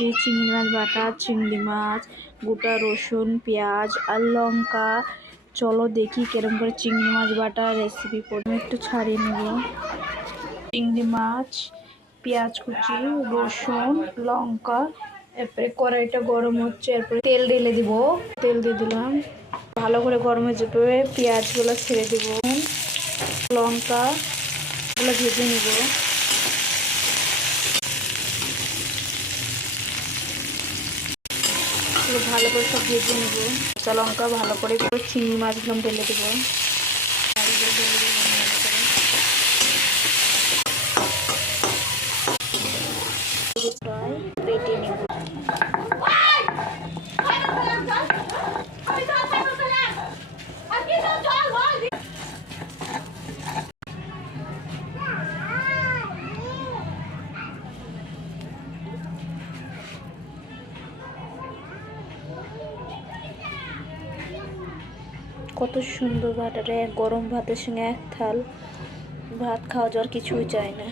করছি চিংড়ি মাছ বাটা, চিংড়ি মাছ, গোটা রসুন, পেঁয়াজ আর লঙ্কা। চলো দেখি কিরকম করে চিংড়ি মাছ বাটা রেসিপি করবো। একটু ছাড়িয়ে নেব চিংড়ি মাছ, পেঁয়াজ কুচি, রসুন, লঙ্কা। এরপরে কড়াইটা গরম হচ্ছে, এরপরে তেল ঢেলে দিব। তেল দিয়ে দিলাম, ভালো করে গরম হয়ে যাবে। পেঁয়াজগুলো ছেড়ে দিব, লঙ্কা গুলো ভেজে নিব। ভালো করে সব ভেজে নেব। কাঁচা লঙ্কা ভালো করে চিংড়ি মাছগুলো ঢেলে দেবো। কেটে নেব। কত সুন্দর ভাতটা, গরম ভাতের সঙ্গে এক থাল ভাত খাওয়া যাওয়ার কিছুই চাই না।